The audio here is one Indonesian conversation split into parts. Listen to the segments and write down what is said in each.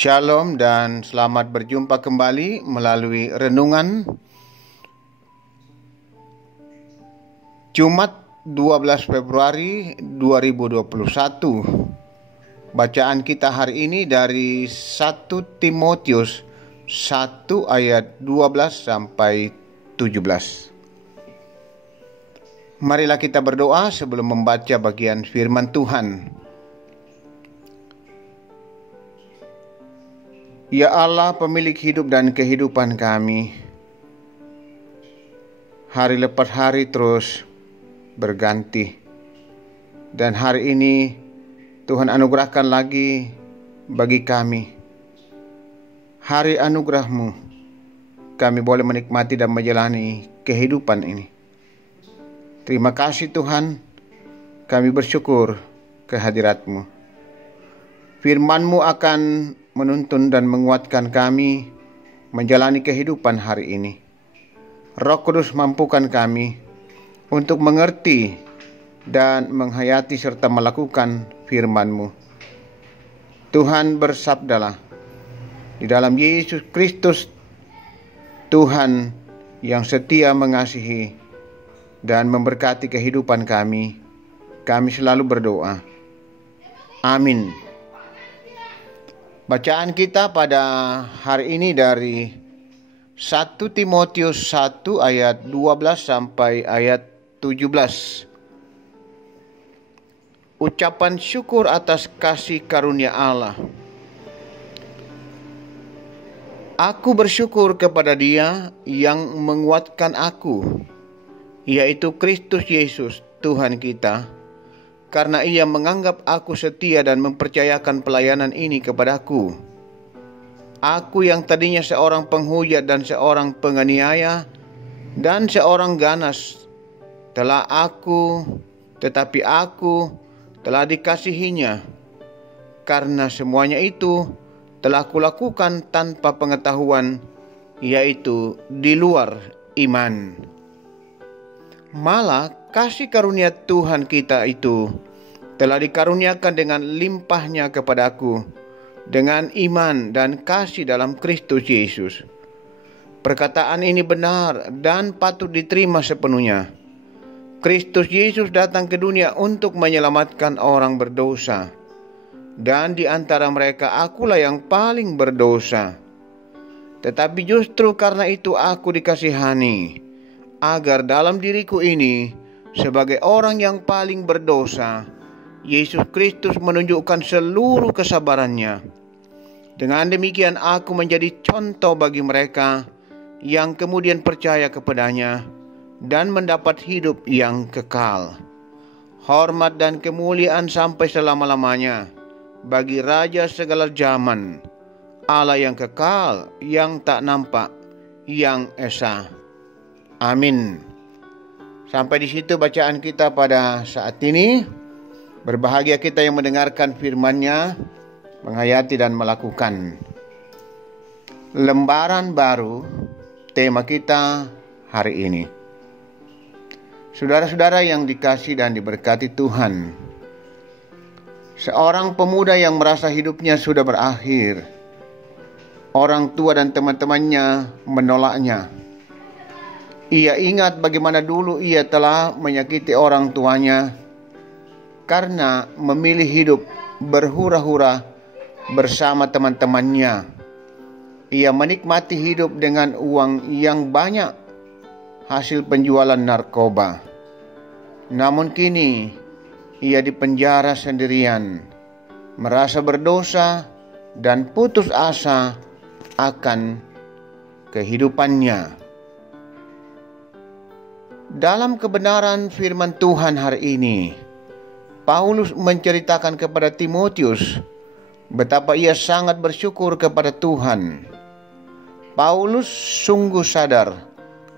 Shalom dan selamat berjumpa kembali melalui renungan Jumat 12 Februari 2021. Bacaan kita hari ini dari 1 Timotius 1 ayat 12 sampai 17. Marilah kita berdoa sebelum membaca bagian firman Tuhan. Ya Allah, pemilik hidup dan kehidupan kami, hari lepas hari terus berganti. Dan hari ini Tuhan anugerahkan lagi bagi kami hari anugerah-Mu. Kami boleh menikmati dan menjalani kehidupan ini. Terima kasih Tuhan, kami bersyukur kehadirat-Mu. Firman-Mu akan menuntun dan menguatkan kami menjalani kehidupan hari ini. Roh Kudus mampukan kami untuk mengerti dan menghayati serta melakukan firman-Mu. Tuhan, bersabdalah di dalam Yesus Kristus, Tuhan yang setia mengasihi dan memberkati kehidupan kami. Kami selalu berdoa. Amin. Bacaan kita pada hari ini dari 1 Timotius 1 ayat 12 sampai ayat 17. Ucapan syukur atas kasih karunia Allah. Aku bersyukur kepada Dia yang menguatkan aku, yaitu Kristus Yesus Tuhan kita, karena Ia menganggap aku setia dan mempercayakan pelayanan ini kepadaku. Aku yang tadinya seorang penghujat dan seorang penganiaya dan seorang ganas, tetapi aku telah dikasihinya. Karena semuanya itu telah kulakukan tanpa pengetahuan, yaitu di luar iman. Malah kasih karunia Tuhan kita itu telah dikaruniakan dengan limpahnya kepadaku dengan iman dan kasih dalam Kristus Yesus. Perkataan ini benar dan patut diterima sepenuhnya. Kristus Yesus datang ke dunia untuk menyelamatkan orang berdosa, dan di antara mereka akulah yang paling berdosa. Tetapi justru karena itu aku dikasihani, agar dalam diriku ini, sebagai orang yang paling berdosa, Yesus Kristus menunjukkan seluruh kesabarannya. Dengan demikian aku menjadi contoh bagi mereka yang kemudian percaya kepadanya dan mendapat hidup yang kekal. Hormat dan kemuliaan sampai selama-lamanya bagi Raja segala zaman, Allah yang kekal, yang tak nampak, yang esa. Amin. Sampai di situ bacaan kita pada saat ini. Berbahagia kita yang mendengarkan firman-Nya, menghayati dan melakukan. Lembaran baru, tema kita hari ini. Saudara-saudara yang dikasihi dan diberkati Tuhan, seorang pemuda yang merasa hidupnya sudah berakhir, orang tua dan teman-temannya menolaknya. Ia ingat bagaimana dulu ia telah menyakiti orang tuanya karena memilih hidup berhura-hura bersama teman-temannya. Ia menikmati hidup dengan uang yang banyak hasil penjualan narkoba. Namun kini ia dipenjara sendirian, merasa berdosa dan putus asa akan kehidupannya. Dalam kebenaran firman Tuhan hari ini, Paulus menceritakan kepada Timotius betapa ia sangat bersyukur kepada Tuhan. Paulus sungguh sadar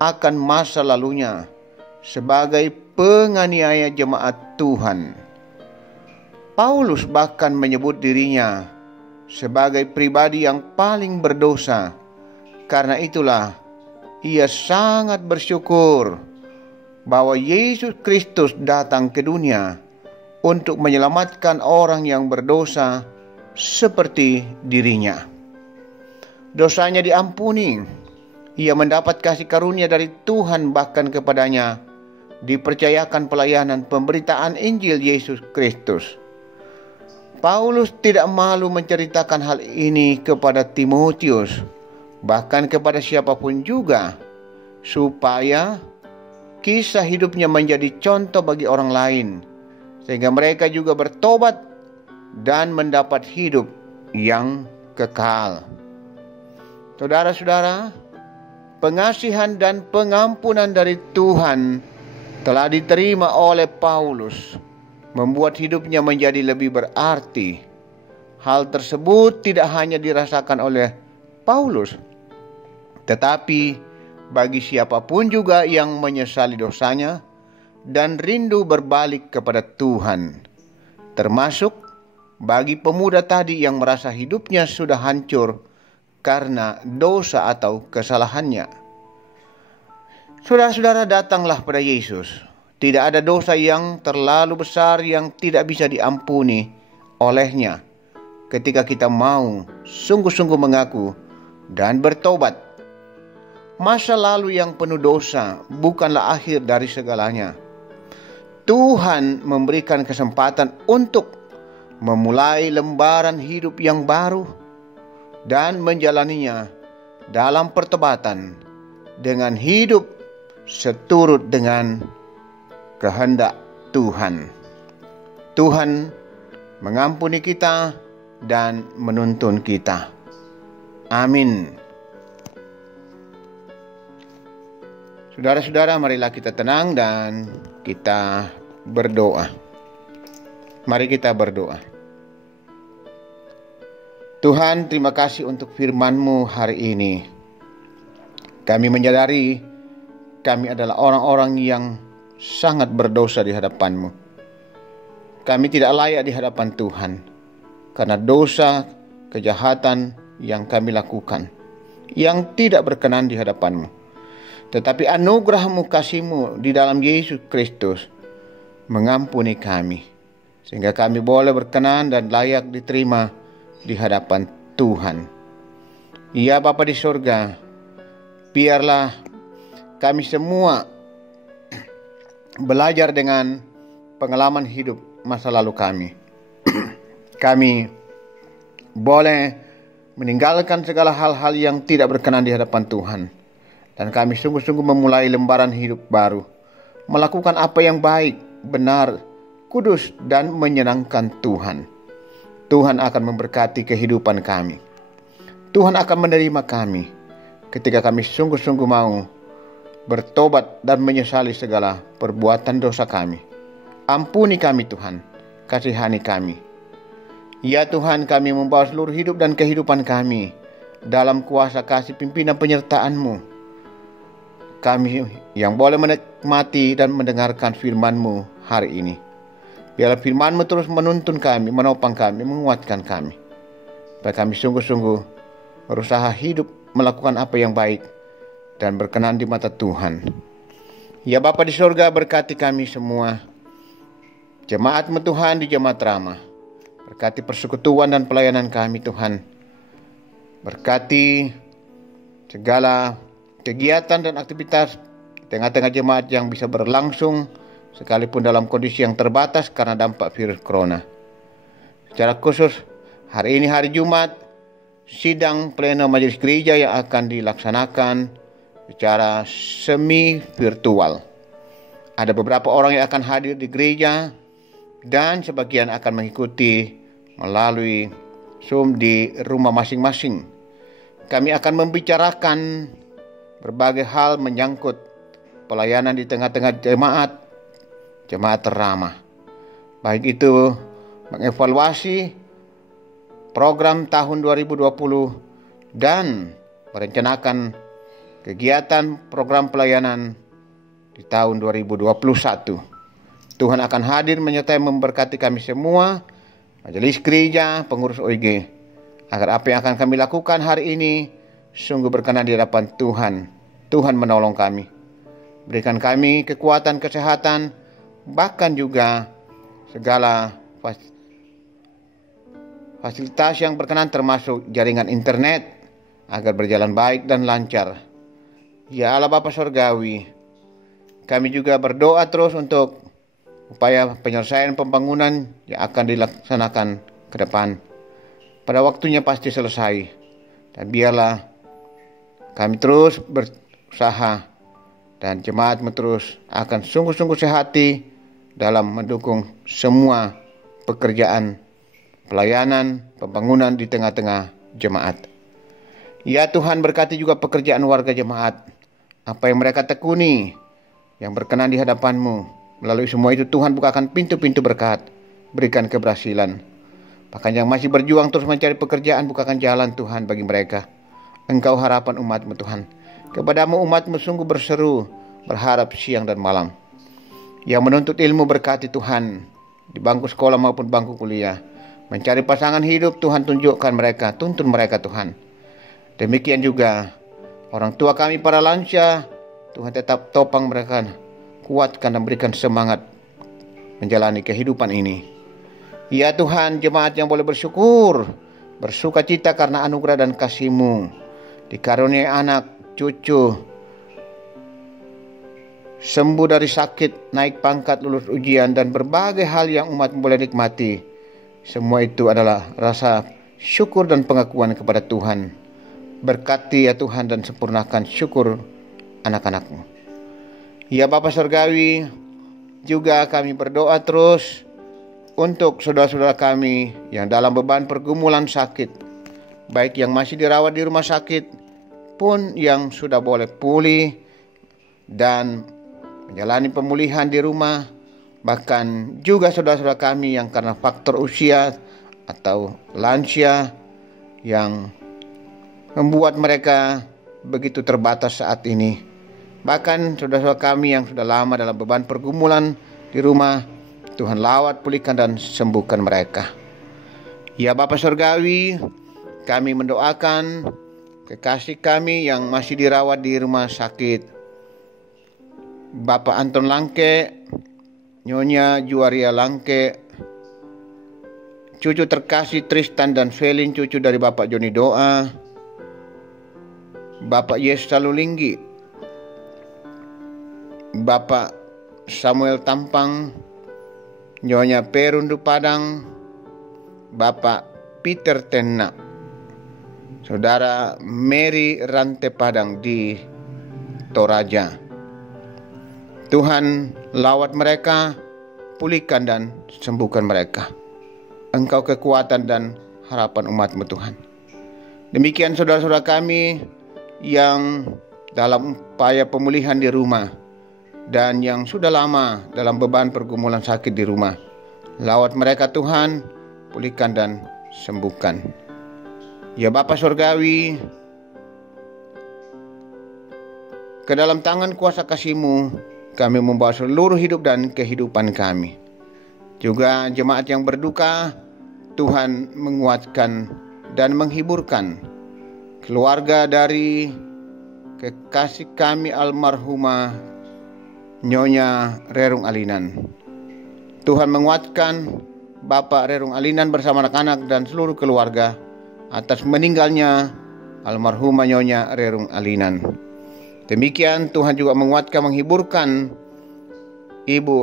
akan masa lalunya sebagai penganiaya jemaat Tuhan. Paulus bahkan menyebut dirinya sebagai pribadi yang paling berdosa. Karena itulah ia sangat bersyukur bahwa Yesus Kristus datang ke dunia untuk menyelamatkan orang yang berdosa seperti dirinya. Dosanya diampuni, ia mendapat kasih karunia dari Tuhan, bahkan kepadanya dipercayakan pelayanan pemberitaan Injil Yesus Kristus. Paulus tidak malu menceritakan hal ini kepada Timotius, bahkan kepada siapapun juga, supaya kisah hidupnya menjadi contoh bagi orang lain, sehingga mereka juga bertobat dan mendapat hidup yang kekal. Saudara-saudara, pengasihan dan pengampunan dari Tuhan telah diterima oleh Paulus, membuat hidupnya menjadi lebih berarti. Hal tersebut tidak hanya dirasakan oleh Paulus, tetapi bagi siapapun juga yang menyesali dosanya dan rindu berbalik kepada Tuhan, termasuk bagi pemuda tadi yang merasa hidupnya sudah hancur karena dosa atau kesalahannya. Saudara-saudara, datanglah pada Yesus. Tidak ada dosa yang terlalu besar yang tidak bisa diampuni olehnya ketika kita mau sungguh-sungguh mengaku dan bertobat. Masa lalu yang penuh dosa bukanlah akhir dari segalanya. Tuhan memberikan kesempatan untuk memulai lembaran hidup yang baru dan menjalaninya dalam pertobatan dengan hidup seturut dengan kehendak Tuhan. Tuhan mengampuni kita dan menuntun kita. Amin. Saudara-saudara, marilah kita tenang dan kita berdoa. Mari kita berdoa. Tuhan, terima kasih untuk firman-Mu hari ini. Kami menyadari kami adalah orang-orang yang sangat berdosa di hadapan-Mu. Kami tidak layak di hadapan Tuhan karena dosa, kejahatan yang kami lakukan, yang tidak berkenan di hadapan-Mu. Tetapi anugerah-Mu, kasih-Mu di dalam Yesus Kristus mengampuni kami, sehingga kami boleh berkenan dan layak diterima di hadapan Tuhan. Ya Bapa di surga, biarlah kami semua belajar dengan pengalaman hidup masa lalu kami. Kami boleh meninggalkan segala hal-hal yang tidak berkenan di hadapan Tuhan, dan kami sungguh-sungguh memulai lembaran hidup baru, melakukan apa yang baik, benar, kudus, dan menyenangkan Tuhan. Tuhan akan memberkati kehidupan kami. Tuhan akan menerima kami ketika kami sungguh-sungguh mau bertobat dan menyesali segala perbuatan dosa kami. Ampuni kami Tuhan, kasihani kami. Ya Tuhan, kami membawa seluruh hidup dan kehidupan kami dalam kuasa kasih pimpinan penyertaan-Mu. Kami yang boleh menikmati dan mendengarkan firman-Mu hari ini. Biarlah firman-Mu terus menuntun kami, menopang kami, menguatkan kami. Supaya kami sungguh-sungguh berusaha hidup melakukan apa yang baik dan berkenan di mata Tuhan. Ya Bapa di surga, berkati kami semua. Jemaat-Mu Tuhan di Jemaat Ramah. Berkati persekutuan dan pelayanan kami Tuhan. Berkati segala kegiatan dan aktivitas di tengah-tengah jemaat yang bisa berlangsung sekalipun dalam kondisi yang terbatas karena dampak virus corona. Secara khusus, hari ini hari Jumat, sidang pleno majelis gereja yang akan dilaksanakan secara semi virtual. Ada beberapa orang yang akan hadir di gereja dan sebagian akan mengikuti melalui Zoom di rumah masing-masing. Kami akan membicarakan berbagai hal menyangkut pelayanan di tengah-tengah jemaat ramah. Baik itu mengevaluasi program tahun 2020 dan merencanakan kegiatan program pelayanan di tahun 2021. Tuhan akan hadir menyertai memberkati kami semua, majelis gereja, pengurus OIG, agar apa yang akan kami lakukan hari ini sungguh berkenan di hadapan Tuhan. Tuhan menolong kami, berikan kami kekuatan, kesehatan, bahkan juga segala fasilitas yang berkenan termasuk jaringan internet agar berjalan baik dan lancar. Ya Allah Bapa Surgawi, kami juga berdoa terus untuk upaya penyelesaian pembangunan yang akan dilaksanakan ke depan. Pada waktunya pasti selesai. Dan biarlah kami terus berusaha dan jemaat terus akan sungguh-sungguh sehati dalam mendukung semua pekerjaan, pelayanan, pembangunan di tengah-tengah jemaat. Ya Tuhan, berkati juga pekerjaan warga jemaat. Apa yang mereka tekuni, yang berkenan di hadapan-Mu. Melalui semua itu Tuhan bukakan pintu-pintu berkat. Berikan keberhasilan. Bahkan yang masih berjuang terus mencari pekerjaan, bukakan jalan Tuhan bagi mereka. Engkau harapan umat-Mu Tuhan. Kepadamu umat-Mu sungguh berseru, berharap siang dan malam. Yang menuntut ilmu berkati Tuhan. Di bangku sekolah maupun bangku kuliah. Mencari pasangan hidup Tuhan tunjukkan mereka, tuntun mereka Tuhan. Demikian juga orang tua kami para lansia, Tuhan tetap topang mereka, kuatkan dan berikan semangat menjalani kehidupan ini. Ya Tuhan, jemaat yang boleh bersyukur, bersuka cita karena anugerah dan kasih-Mu, dikaruniai anak, cucu, sembuh dari sakit, naik pangkat, lulus ujian, dan berbagai hal yang umat boleh nikmati. Semua itu adalah rasa syukur dan pengakuan kepada Tuhan. Berkati ya Tuhan dan sempurnakan syukur anak-anak-Mu. Ya Bapa Surgawi, juga kami berdoa terus untuk saudara-saudara kami yang dalam beban pergumulan sakit, baik yang masih dirawat di rumah sakit pun yang sudah boleh pulih dan menjalani pemulihan di rumah, bahkan juga saudara-saudara kami yang karena faktor usia atau lansia yang membuat mereka begitu terbatas saat ini. Bahkan saudara-saudara kami yang sudah lama dalam beban pergumulan di rumah, Tuhan lawat, pulihkan dan sembuhkan mereka. Ya Bapa Surgawi, kami mendoakan kekasih kami yang masih dirawat di rumah sakit. Bapak Anton Langke, Nyonya Juaria Langke, cucu terkasih Tristan dan Felin, cucu dari Bapak Joni Doa, Bapak Yes Salulinggi, Bapak Samuel Tampang, Nyonya Perundu Padang, Bapak Peter Tenna, Saudara Mary Rante Padang di Toraja. Tuhan lawat mereka, pulihkan dan sembuhkan mereka. Engkau kekuatan dan harapan umat-Mu Tuhan. Demikian saudara-saudara kami yang dalam upaya pemulihan di rumah dan yang sudah lama dalam beban pergumulan sakit di rumah. Lawat mereka Tuhan, pulihkan dan sembuhkan. Ya Bapa Surgawi, ke dalam tangan kuasa kasih-Mu kami membawa seluruh hidup dan kehidupan kami. Juga jemaat yang berduka, Tuhan menguatkan dan menghiburkan keluarga dari kekasih kami almarhumah Nyonya Rerung Alinan. Tuhan menguatkan Bapak Rerung Alinan bersama anak-anak dan seluruh keluarga atas meninggalnya almarhumah Nyonya Rerung Alinan. Demikian Tuhan juga menguatkan, menghiburkan Ibu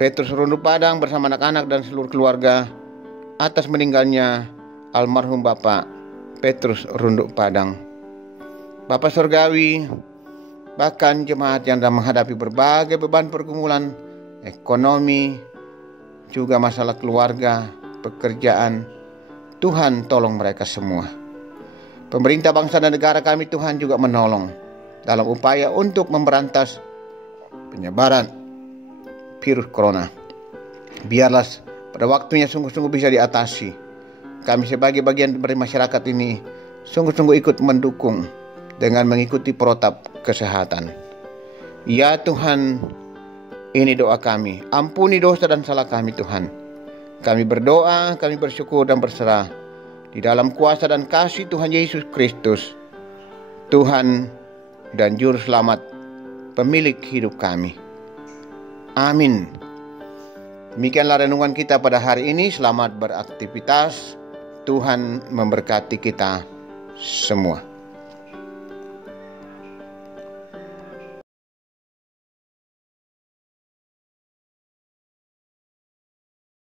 Petrus Rundu Padang bersama anak-anak dan seluruh keluarga atas meninggalnya almarhum Bapak Petrus Rundu Padang. Bapak Surgawi, bahkan jemaat yang sedang menghadapi berbagai beban pergumulan ekonomi, juga masalah keluarga, pekerjaan, Tuhan tolong mereka semua. Pemerintah bangsa dan negara kami Tuhan juga menolong dalam upaya untuk memberantas penyebaran virus corona. Biarlah pada waktunya sungguh-sungguh bisa diatasi. Kami sebagai bagian dari masyarakat ini sungguh-sungguh ikut mendukung dengan mengikuti protap kesehatan. Ya Tuhan, ini doa kami. Ampuni dosa dan salah kami Tuhan. Kami berdoa, kami bersyukur dan berserah di dalam kuasa dan kasih Tuhan Yesus Kristus, Tuhan dan Juru Selamat, pemilik hidup kami. Amin. Demikianlah renungan kita pada hari ini. Selamat beraktivitas. Tuhan memberkati kita semua.